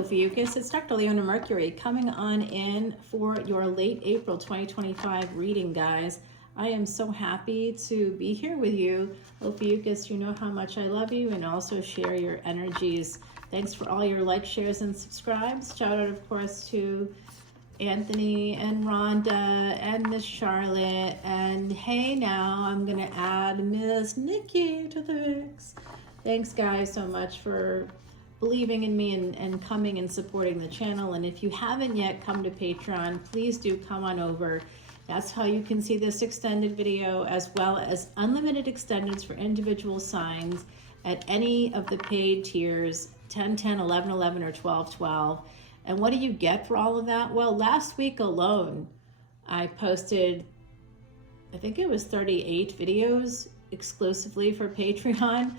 Ophiuchus. It's Dr. Leona Mercury coming on in for your late April 2025 reading, guys. I am so happy to be here with you. Ophiuchus, you know how much I love you and also share your energies. Thanks for all your likes, shares, and subscribes. Shout out, of course, to Anthony and Rhonda and Miss Charlotte. And hey, now I'm going to add Miss Nikki to the mix. Thanks, guys, so much for believing in me and coming and supporting the channel. And if you haven't yet come to Patreon, please do come on over. That's how you can see this extended video, as well as unlimited extendeds for individual signs at any of the paid tiers, 10, 10, 11, 11, or 12, 12. And what do you get for all of that? Well, last week alone, I posted, I think it was 38 videos exclusively for Patreon.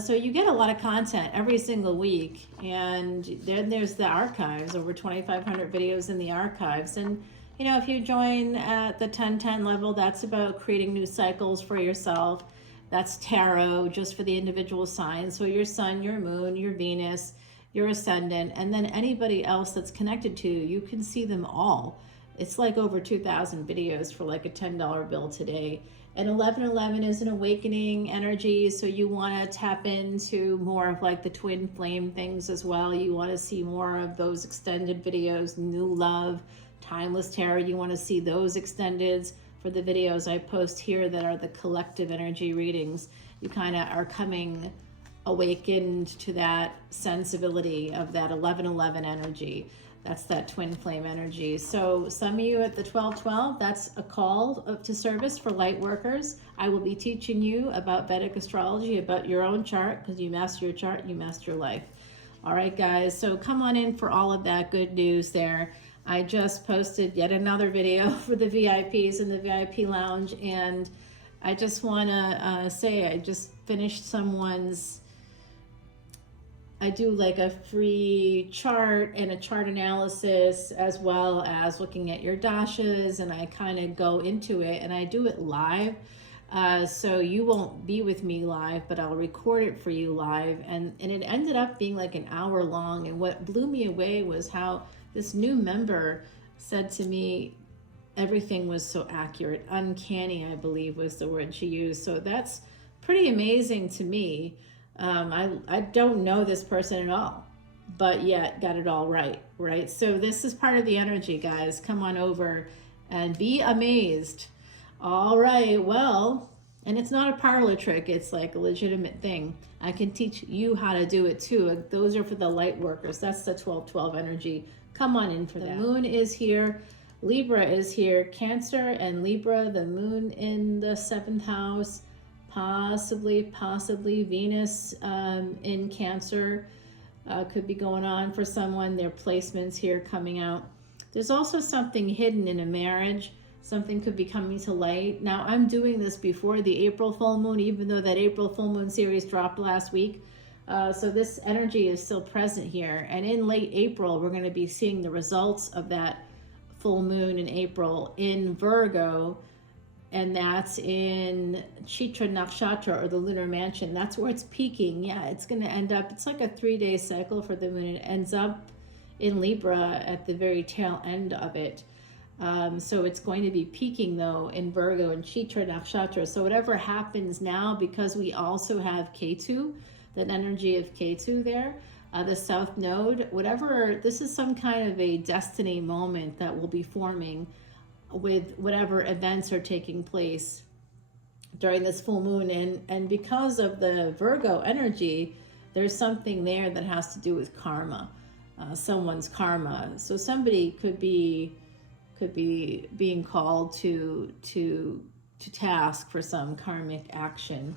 So you get a lot of content every single week, and then there's the archives, over 2,500 videos in the archives. And you know, if you join at the 10-10 level, that's about creating new cycles for yourself. That's tarot, just for the individual signs. So your sun, your moon, your Venus, your ascendant, and then anybody else that's connected to you, you can see them all. It's like over 2,000 videos for like a $10 bill today. And 1111 is an awakening energy, so you want to tap into more of like the twin flame things as well. You want to see more of those extended videos, new love, timeless tarot. You want to see those extendeds for the videos I post here that are the collective energy readings. You kind of are coming awakened to that sensibility of that 1111 energy. That's that twin flame energy. So some of you at the 1212, that's a call to service for light workers. I will be teaching you about Vedic astrology, about your own chart, because you master your chart, you master your life. All right, guys, so come on in for all of that good news there. I just posted yet another video for the VIPs in the VIP lounge, and I just want to say I just finished someone's, I do like a free chart and a chart analysis, as well as looking at your dashas, and I kind of go into it, and I do it live. So you won't be with me live, but I'll record it for you live. And it ended up being like an hour long. And what blew me away was how this new member said to me, everything was so accurate. Uncanny, I believe, was the word she used. So that's pretty amazing to me. I don't know this person at all, but yet got it all right? So this is part of the energy, guys. Come on over and be amazed. All right, well, and it's not a parlor trick. It's like a legitimate thing. I can teach you how to do it too. Those are for the light workers. That's the 1212 energy. Come on in for that. The moon is here. Libra is here. Cancer and Libra, the moon in the 7th house. Possibly Venus in Cancer could be going on for someone. Their placements here coming out. There's also something hidden in a marriage. Something could be coming to light. Now, I'm doing this before the April full moon, even though that April full moon series dropped last week. So this energy is still present here. And in late April, we're going to be seeing the results of that full moon in April in Virgo. And that's in Chitra Nakshatra, or the lunar mansion. That's where it's peaking. Yeah, it's going to end up, it's like a 3-day cycle for the moon. It ends up in Libra at the very tail end of it. So it's going to be peaking, though, in Virgo and Chitra Nakshatra. So whatever happens now, because we also have Ketu, that energy of Ketu there, the South Node, whatever, this is some kind of a destiny moment that will be forming with whatever events are taking place during this full moon. And because of the Virgo energy, there's something there that has to do with karma, someone's karma. So somebody could be being called to task for some karmic action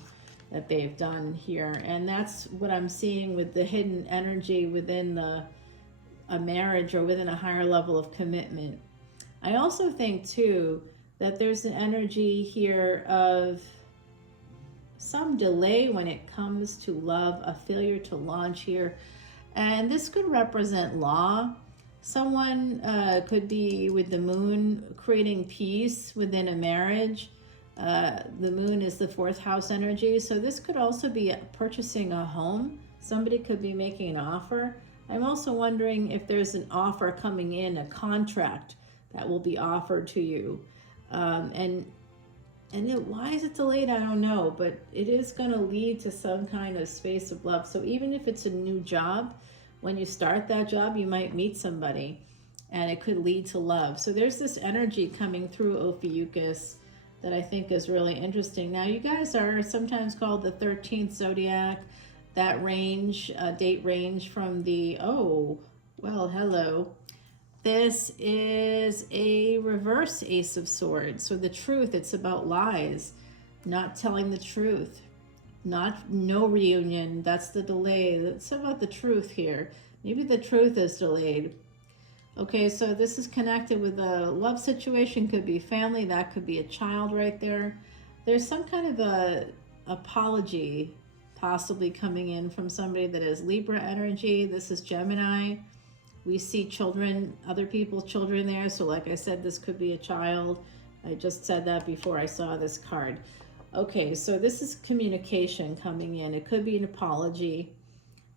that they've done here. And that's what I'm seeing with the hidden energy within a marriage or within a higher level of commitment. I also think too that there's an energy here of some delay when it comes to love, a failure to launch here. And this could represent law. Someone could be with the moon creating peace within a marriage. The moon is the 4th house energy. So this could also be purchasing a home. Somebody could be making an offer I'm also wondering if there's an offer coming in, a contract that will be offered to you. Why is it delayed? I don't know, but it is going to lead to some kind of space of love. So even if it's a new job, when you start that job, you might meet somebody and it could lead to love. So there's this energy coming through Ophiuchus that I think is really interesting. Now, you guys are sometimes called the 13th zodiac, that range, date range from the, oh, well, hello. This is a reverse Ace of Swords. So the truth, it's about lies, not telling the truth, no reunion. That's the delay. It's about the truth here. Maybe the truth is delayed. Okay, so this is connected with a love situation, could be family, that could be a child right there. There's some kind of a apology possibly coming in from somebody that is Libra energy. This is Gemini. We see children, other people's children there. So like I said, this could be a child. I just said that before I saw this card. Okay, so this is communication coming in. It could be an apology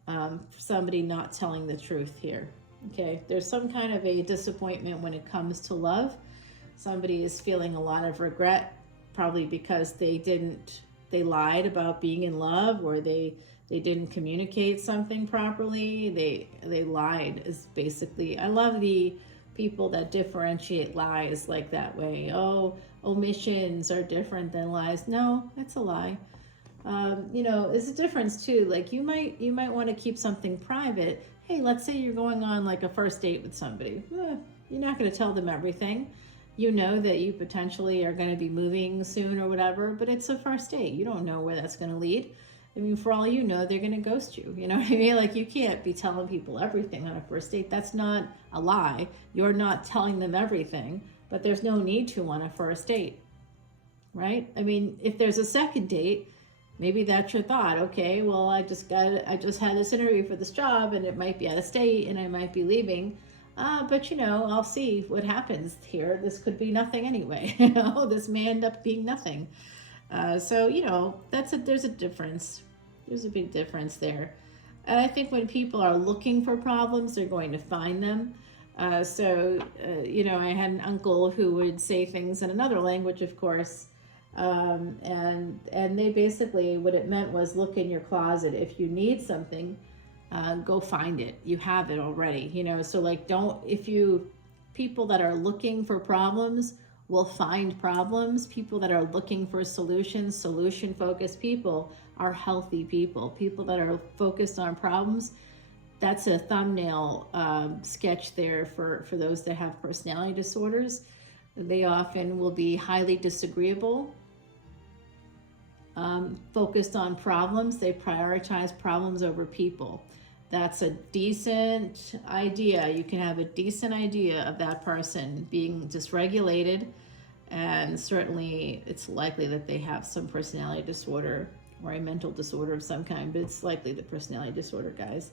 for somebody not telling the truth here. Okay, there's some kind of a disappointment when it comes to love. Somebody is feeling a lot of regret, probably because they lied about being in love, or they didn't communicate something properly. They lied is basically, I love the people that differentiate lies like that way. Oh, omissions are different than lies. No, it's a lie. There's a difference too. Like you might want to keep something private. Hey, let's say you're going on like a first date with somebody. You're not going to tell them everything. You know that you potentially are going to be moving soon or whatever, but it's a first date. You don't know where that's going to lead. I mean, for all you know, they're going to ghost you. You know what I mean? Like, you can't be telling people everything on a first date. That's not a lie. You're not telling them everything, but there's no need to on a first date, right? I mean, if there's a second date, maybe that's your thought. Okay, well, I just had this interview for this job, and it might be out of state, and I might be leaving. But I'll see what happens here. This could be nothing anyway. This may end up being nothing. So there's a difference. There's a big difference there. And I think when people are looking for problems, they're going to find them. I had an uncle who would say things in another language, of course. And they basically, what it meant was, look in your closet. If you need something, go find it. You have it already, so like, people that are looking for problems will find problems. People that are looking for solutions, solution focused people are healthy people. People that are focused on problems, that's a thumbnail sketch there for those that have personality disorders. They often will be highly disagreeable, focused on problems. They prioritize problems over people. That's a decent idea. You can have a decent idea of that person being dysregulated, and certainly it's likely that they have some personality disorder or a mental disorder of some kind, but it's likely the personality disorder, guys.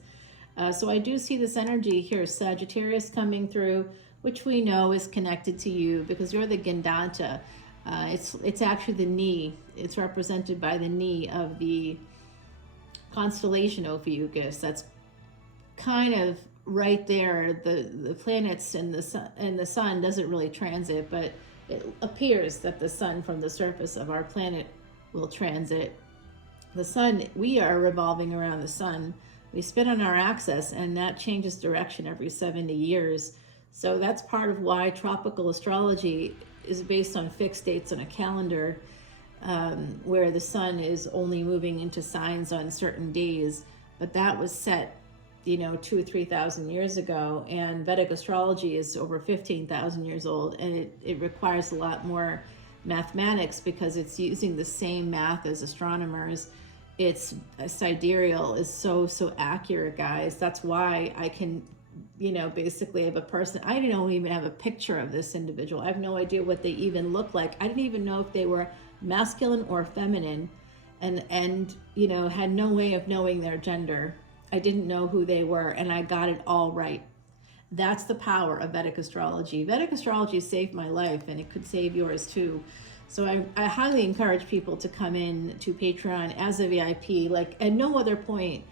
So I do see this energy here, Sagittarius, coming through, which we know is connected to you because you're the Gandanta. It's actually the knee. It's represented by the knee of the constellation Ophiuchus. That's kind of right there. The planets and the sun doesn't really transit, but it appears that the sun from the surface of our planet will transit. The sun, we are revolving around the sun. We spin on our axis, and that changes direction every 70 years. So that's part of why tropical astrology is based on fixed dates on a calendar, where the sun is only moving into signs on certain days. But that was set 2,000 or 3,000 years ago, and Vedic astrology is over 15,000 years old, and it requires a lot more mathematics because it's using the same math as astronomers. It's sidereal is so accurate, guys. That's why I can basically have a person. I don't even have a picture of this individual. I have no idea what they even look like. I didn't even know if they were masculine or feminine, and had no way of knowing their gender. I didn't know who they were, and I got it all right. That's the power of Vedic astrology. Vedic astrology saved my life, and it could save yours too. So I highly encourage people to come in to Patreon as a VIP. Like, at no other point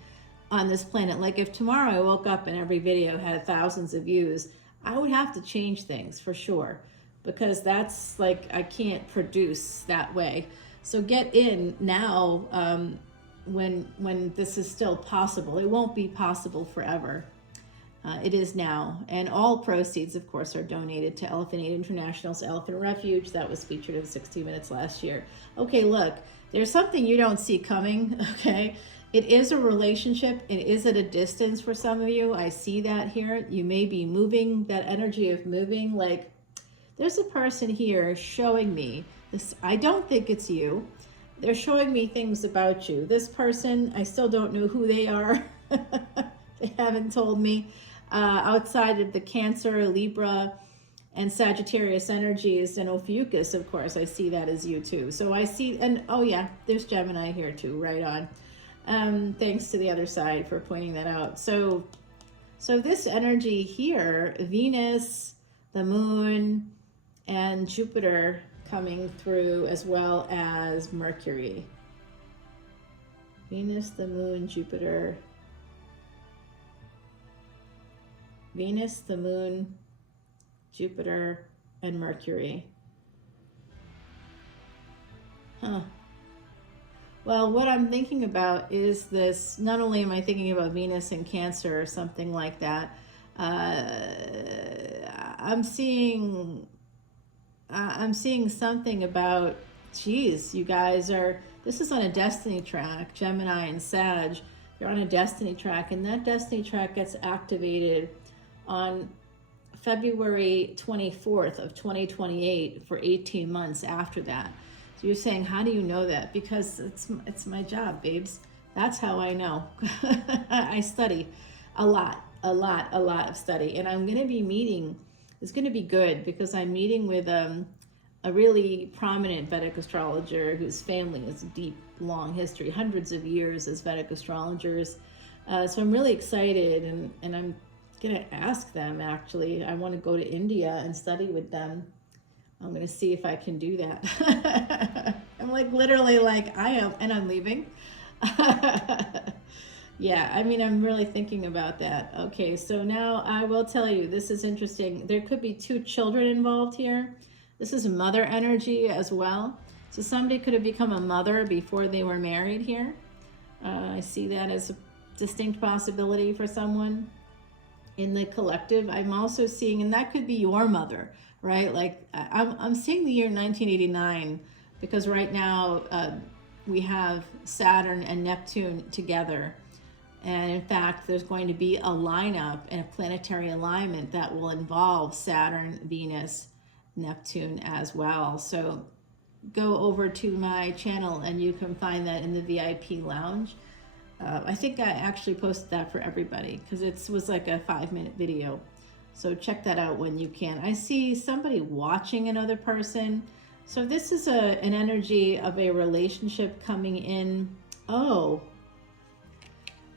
on this planet. Like if tomorrow I woke up and every video had thousands of views, I would have to change things for sure, because that's like, I can't produce that way. So get in now, when this is still possible. It won't be possible forever. It is now. And all proceeds, of course, are donated to Elephant Aid International's Elephant Refuge. That was featured in 60 Minutes last year. Okay, look, there's something you don't see coming, okay? It is a relationship. It is at a distance for some of you. I see that here. You may be moving, that energy of moving. Like, there's a person here showing me this. I don't think it's you. They're showing me things about you. This person, I still don't know who they are. They haven't told me. Outside of the Cancer, Libra, and Sagittarius energies, and Ophiuchus, of course, I see that as you too. So I see, and oh yeah, there's Gemini here too, right on. Thanks to the other side for pointing that out. So this energy here, Venus, the moon, and Jupiter coming through, as well as Mercury. Venus, the moon, Jupiter. Venus, the moon, Jupiter, and Mercury. Huh. Well, what I'm thinking about is this. Not only am I thinking about Venus and Cancer or something like that, I'm seeing something about, geez, you guys are, this is on a destiny track, Gemini and Sag. You're on a destiny track, and that destiny track gets activated on February 24th of 2028 for 18 months after that. So you're saying, how do you know that? Because it's my job, babes. That's how I know. I study a lot of study. And I'm going to be meeting, it's going to be good, because I'm meeting with a really prominent Vedic astrologer whose family has a deep, long history, hundreds of years as Vedic astrologers. So I'm really excited, and I'm going to ask them, actually. I want to go to India and study with them. I'm going to see if I can do that. I'm like, literally, like, I am, and I'm leaving. Yeah, I mean, I'm really thinking about that. Okay, so now I will tell you, this is interesting. There could be two children involved here. This is mother energy as well. So somebody could have become a mother before they were married here. I see that as a distinct possibility for someone in the collective. I'm also seeing, and that could be your mother, right? Like I'm seeing the year 1989, because right now we have Saturn and Neptune together. And in fact, there's going to be a lineup and a planetary alignment that will involve Saturn, Venus, Neptune as well. So go over to my channel and you can find that in the VIP lounge. I think I actually posted that for everybody because it was like a 5-minute video. So check that out when you can. I see somebody watching another person. So this is an energy of a relationship coming in. Oh,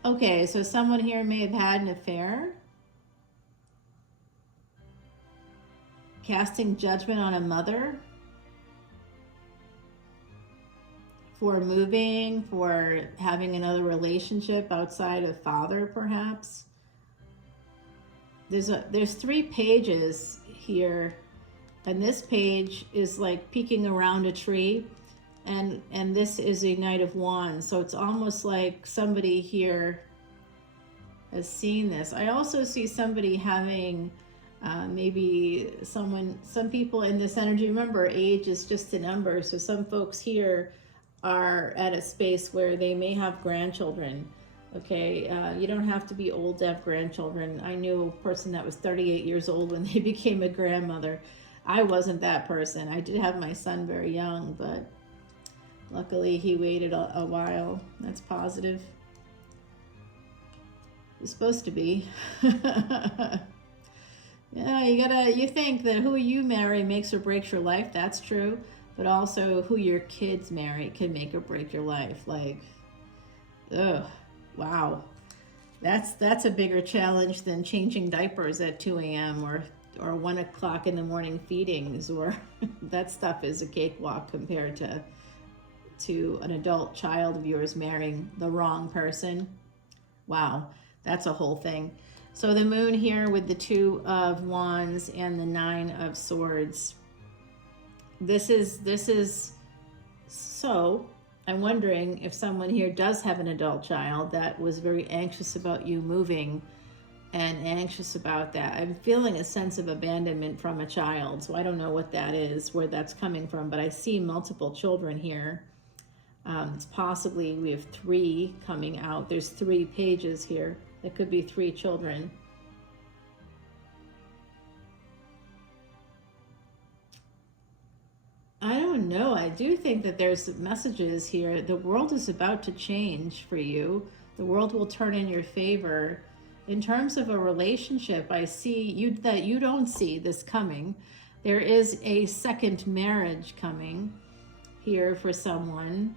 okay. So someone here may have had an affair. Casting judgment on a mother. For moving, for having another relationship outside of father, perhaps. There's 3 pages here, and this page is like peeking around a tree, and this is a Knight of Wands. So it's almost like somebody here has seen this. I also see somebody having maybe some people in this energy. Remember, age is just a number. So some folks here are at a space where they may have grandchildren. Okay, you don't have to be old to have grandchildren. I knew a person that was 38 years old when they became a grandmother. I wasn't that person. I did have my son very young, but luckily he waited a while. That's positive. It's supposed to be. Yeah, you think that who you marry makes or breaks your life. That's true. But also who your kids marry can make or break your life. Like, ugh, wow. That's a bigger challenge than changing diapers at 2 a.m. or 1 o'clock in the morning feedings, or that stuff is a cakewalk compared to an adult child of yours marrying the wrong person. Wow, that's a whole thing. So the moon here with the 2 of Wands and the 9 of Swords. This is so I'm wondering if someone here does have an adult child that was very anxious about you moving and anxious about that. I'm feeling a sense of abandonment from a child, so I don't know what that is, where that's coming from, but I see multiple children here. It's possibly we have 3 coming out. There's 3 pages here. It could be 3 children. I don't know. I do think that there's messages here. The world is about to change for you. The world will turn in your favor. In terms of a relationship, I see that you don't see this coming. There is a second marriage coming here for someone.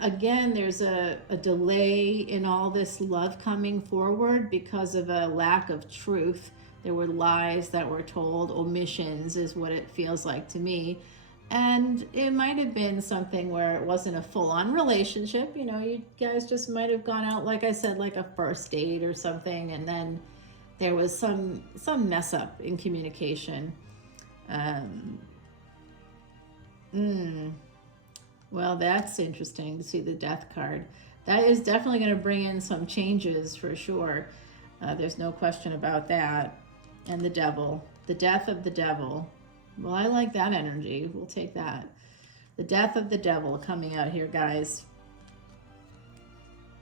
Again, there's a delay in all this love coming forward because of a lack of truth. There were lies that were told, omissions is what it feels like to me. And it might have been something where it wasn't a full-on relationship. You know, you guys just might have gone out, like I said, like a first date or something, and then there was some mess up in communication. Well, that's interesting to see the Death card. That is definitely going to bring in some changes for sure. There's no question about that. And the Devil, the Death of the Devil. Well, I like that energy. We'll take that. The Death of the Devil coming out here, guys.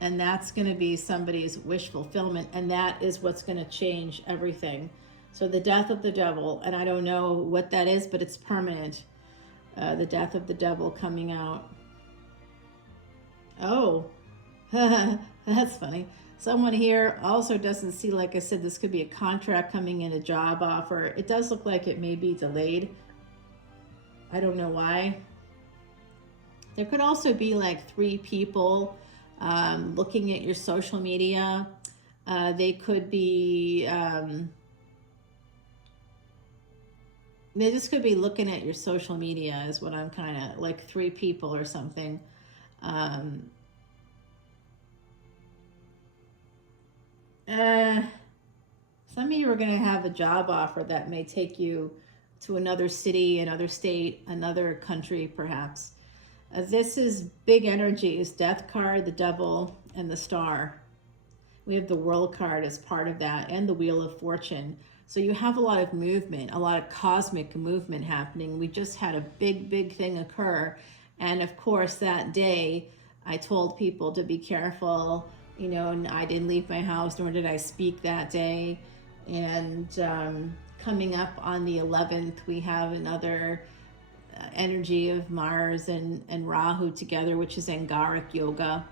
And that's going to be somebody's wish fulfillment. And that is what's going to change everything. So the Death of the Devil, and I don't know what that is, but it's permanent. The Death of the Devil coming out. Oh, that's funny. Someone here also doesn't see, like I said, this could be a contract coming in, a job offer. It does look like it may be delayed. I don't know why. There could also be like 3 people looking at your social media. They could be, they just could be looking at your social media is what I'm kind of, like 3 people or something. Some of you are going to have a job offer that may take you to another city, another state, another country, perhaps. This is big energies, Death card, the Devil, and the Star. We have the World card as part of that, and the Wheel of Fortune. So you have a lot of movement, a lot of cosmic movement happening. We just had a big thing occur. And of course, that day, I told people to be careful. You know, and I didn't leave my house, nor did I speak that day. And coming up on the 11th, we have another energy of Mars and Rahu together, which is Angaric Yoga.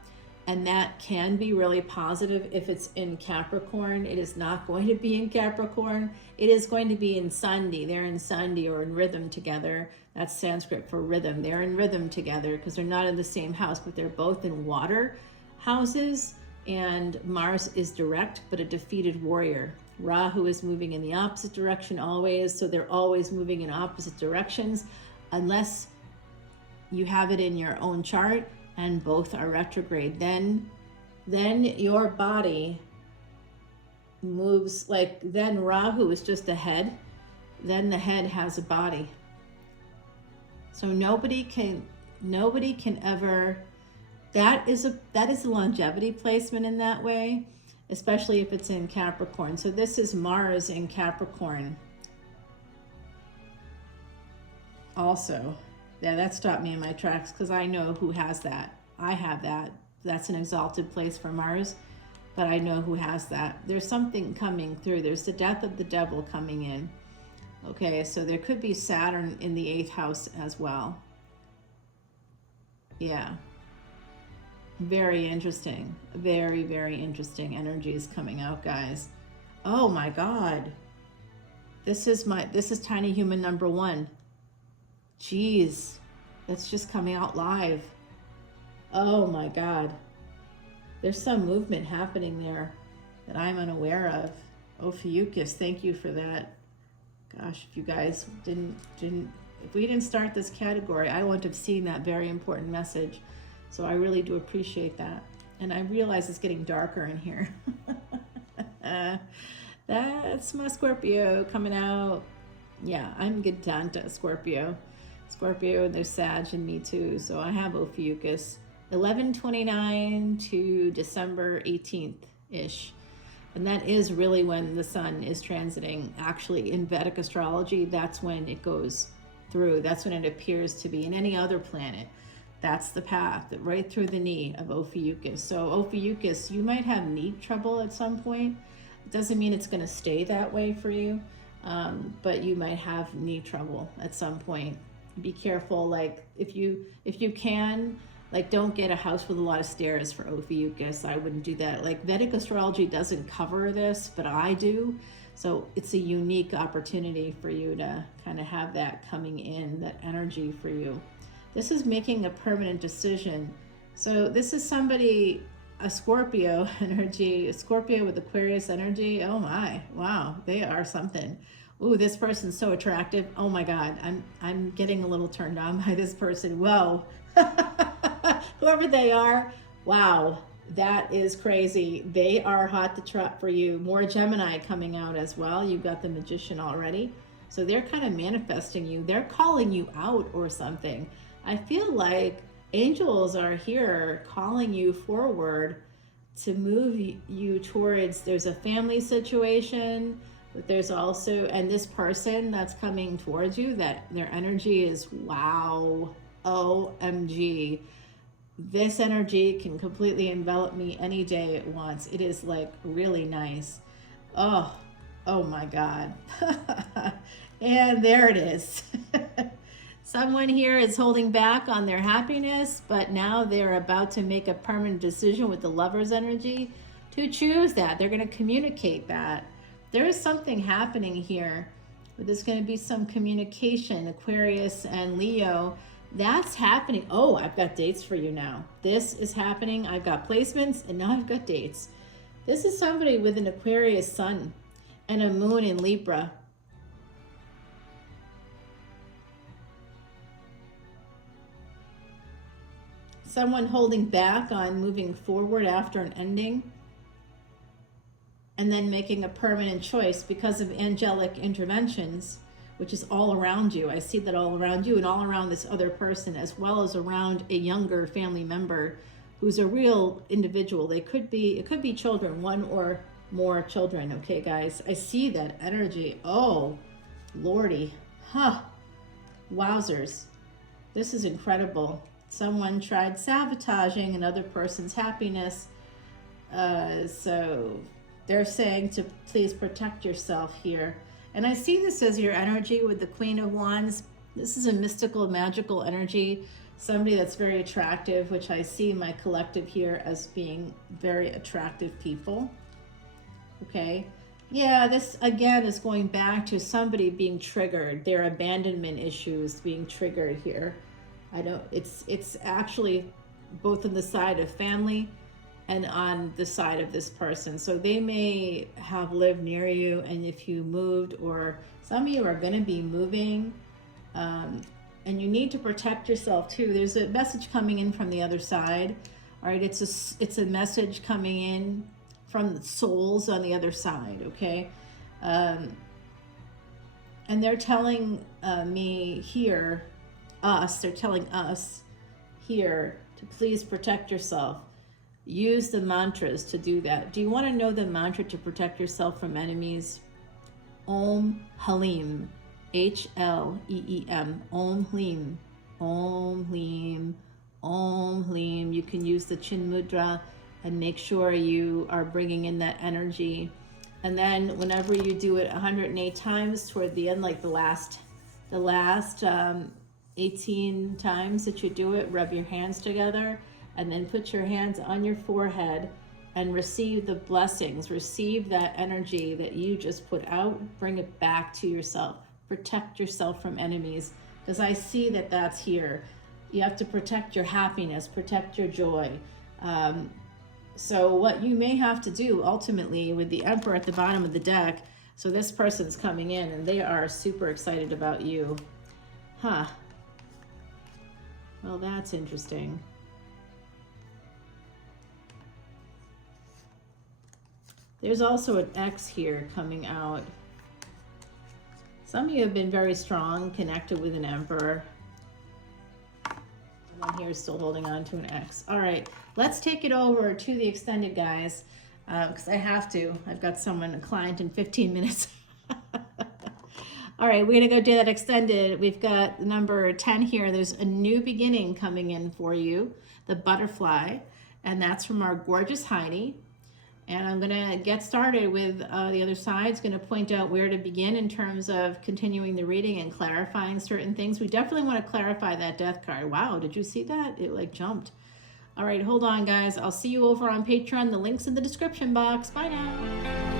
And that can be really positive if it's in Capricorn. It is not going to be in Capricorn. It is going to be in Sandhi. They're in Sandhi, or in rhythm together. That's Sanskrit for rhythm. They're in rhythm together because they're not in the same house, but they're both in water houses. And Mars is direct, but a defeated warrior. Rahu is moving in the opposite direction always, so they're always moving in opposite directions unless you have it in your own chart and both are retrograde. Then your body moves, like, then Rahu is just a head, then the head has a body. So nobody can ever. That is a longevity placement in that way, especially if it's in Capricorn. So this is Mars in Capricorn. Also, yeah, that stopped me in my tracks because I know who has that. I have that. That's an exalted place for Mars, but I know who has that. There's something coming through. There's the Death of the Devil coming in. Okay, so there could be Saturn in the 8th house as well. Yeah. Very interesting. Very interesting energies coming out, guys. Oh my God. This is Tiny Human number 1. Jeez. It's just coming out live. Oh my God. There's some movement happening there that I'm unaware of. Ophiuchus, thank you for that. Gosh, if you guys if we didn't start this category, I wouldn't have seen that very important message. So I really do appreciate that. And I realize it's getting darker in here. That's my Scorpio coming out. Yeah, I'm good Tanta, Scorpio. Scorpio, and there's Sag in me too. So I have Ophiuchus. 11/29 to December 18th-ish. And that is really when the sun is transiting. Actually, in Vedic astrology, that's when it goes through. That's when it appears to be in any other planet. That's the path, right through the knee of Ophiuchus. So Ophiuchus, you might have knee trouble at some point. It doesn't mean it's going to stay that way for you, but you might have knee trouble at some point. Be careful, like if you can, like don't get a house with a lot of stairs for Ophiuchus. I wouldn't do that. Like Vedic astrology doesn't cover this, but I do. So it's a unique opportunity for you to kind of have that coming in, that energy for you. This is making a permanent decision. So this is somebody, a Scorpio energy, a Scorpio with Aquarius energy. Oh my, wow, they are something. Ooh, this person's so attractive. Oh my God, I'm getting a little turned on by this person. Whoa, whoever they are, wow, that is crazy. They are hot to trot for you. More Gemini coming out as well. You've got the Magician already. So they're kind of manifesting you. They're calling you out or something. I feel like angels are here calling you forward to move you towards, there's a family situation, but there's also, and this person that's coming towards you, that their energy is wow, OMG. This energy can completely envelop me any day it wants. It is like really nice. Oh my God. And there it is. Someone here is holding back on their happiness, but now they're about to make a permanent decision with the Lover's energy to choose that. They're going to communicate that. There is something happening here. There's going to be some communication, Aquarius and Leo. That's happening. Oh, I've got dates for you now. This is happening. I've got placements and now I've got dates. This is somebody with an Aquarius sun and a moon in Libra. Someone holding back on moving forward after an ending and then making a permanent choice because of angelic interventions, which is all around you. I see that all around you and all around this other person, as well as around a younger family member who's a real individual. It could be children, one or more children. Okay, guys, I see that energy. Oh, Lordy. Huh. Wowzers. This is incredible. Someone tried sabotaging another person's happiness. So they're saying to please protect yourself here. And I see this as your energy with the Queen of Wands. This is a mystical, magical energy. Somebody that's very attractive, which I see my collective here as being very attractive people. Okay. Yeah, this again is going back to somebody being triggered. Their abandonment issues being triggered here. It's actually both on the side of family and on the side of this person. So they may have lived near you, and if you moved, or some of you are going to be moving, and you need to protect yourself too. There's a message coming in from the other side. All right, it's a message coming in from the souls on the other side. Okay, and they're telling me here. They're telling us here to please protect yourself. Use the mantras to do that. Do you want to know the mantra to protect yourself from enemies? Om Halim, H-L-E-E-M, Om Hlim, Om Hlim, Om Hlim. You can use the Chin Mudra and make sure you are bringing in that energy. And then whenever you do it 108 times toward the end, like the last 18 times that you do it, rub your hands together and then put your hands on your forehead and receive the blessings. Receive that energy that you just put out. Bring it back to yourself. Protect yourself from enemies, because I see that that's here. You have to protect your happiness, protect your joy. So what you may have to do ultimately with the Emperor at the bottom of the deck, so this person's coming in and they are super excited about you. Huh. Well, that's interesting. There's also an X here coming out. Some of you have been very strong, connected with an Emperor. One here is still holding on to an X. All right, let's take it over to the extended, guys, because I have to. I've got someone, a client, in 15 minutes. All right, we're going to go do that extended. We've got number 10 here. There's a new beginning coming in for you, the butterfly, and that's from our gorgeous Heidi. And I'm going to get started with the other side. It's going to point out where to begin in terms of continuing the reading and clarifying certain things. We definitely want to clarify that death card. Wow, did you see that? It like jumped. All right, hold on, guys. I'll see you over on Patreon. The link's in the description box. Bye now.